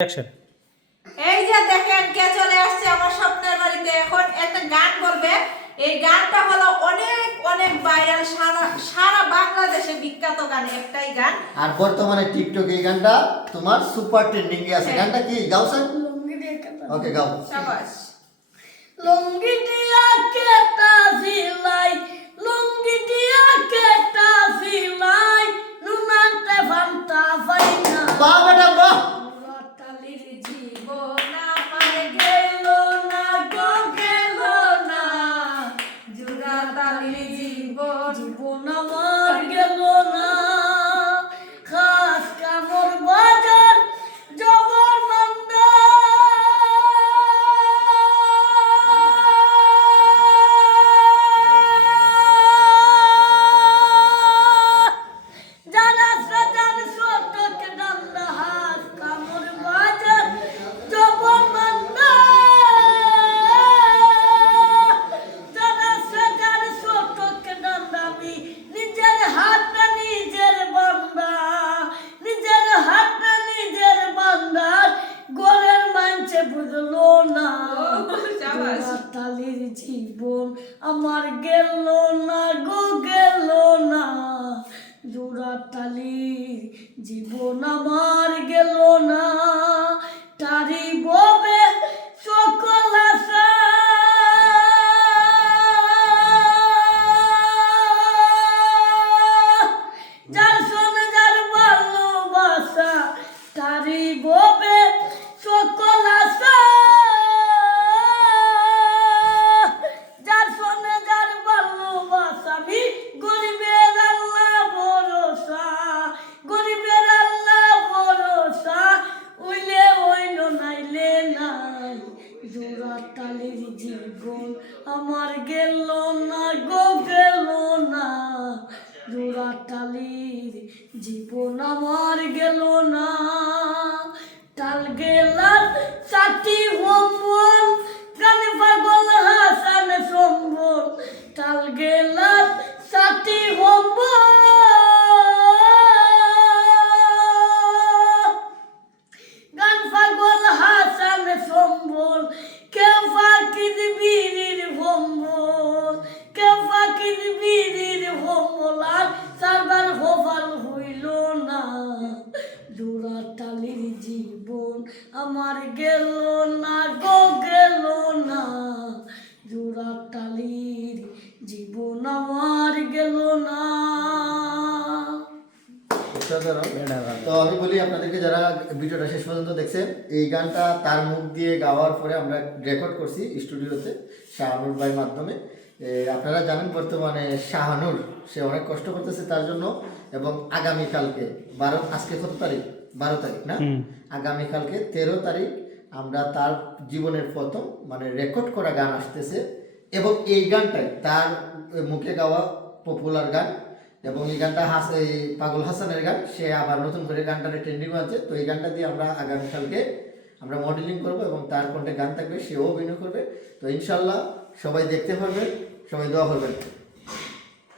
এই যে দেখেন কে চলে আসছে আমার স্বপ্নের বাড়িতে। এখন একটা গান বলবে। এই গানটা হলো অনেক অনেক ভাইরাল সারা সারা বাংলাদেশে বিখ্যাত গান একটাই গান। আর বর্তমানে টিকটক এই গানটা তোমার সুপার ট্রেন্ডিং এ আছে। হ্যাঁ। গানটা কি? গাও স্যার। লুঙ্গি দিয়ে ওকে গাও। সাবাস। লুঙ্গি দিয়া কেটা গেল না গো, গেল না। জোড়াতালির জীবন আমার গেল না। তারি ববে সকল যার সনে, যার ভালোবাসা, তারি ববে জোড়া তালির জীবন আমার গেল না গো, গেল না। দুরাতালির তালির জীবন আমার গেল না। তাল গেলার ভম্বল সারবার হোফাল হইল না। তালির জীবন আমার গেল না গো, গেল না। তালির জীবন আমার তো আমি বলি আপনাদেরকে যারা ভিডিওটা শেষ পর্যন্ত দেখছেন এই গানটা তার মুখ দিয়ে গাওয়ার পরে আমরা রেকর্ড করছি স্টুডিওতে শাহানুর ভাইয়ের মাধ্যমে। আপনারা জানেন বর্তমানে শাহানুর সে অনেক কষ্ট করতেছে তার জন্য এবং আগামীকালকে বারো আজকে কত তারিখ? বারো তারিখ না? আগামীকালকে তেরো তারিখ আমরা তার জীবনের প্রথম মানে রেকর্ড করা গান আসতেছে এবং এই গানটাই তার মুখে গাওয়া পপুলার গান এবং এই গানটা হাস এই পাগল হাসানের গান, সে আবার নতুন করে গানটা ট্রেন্ডিং আছে। তো এই গানটা দিয়ে আমরা আগামীকালকে আমরা মডেলিং করব এবং তার কণ্ঠে গান থাকবে, সেও অভিনয় করবে। তো ইনশাল্লাহ সবাই দেখতে পারবেন, সবাই দোয়া করবেন।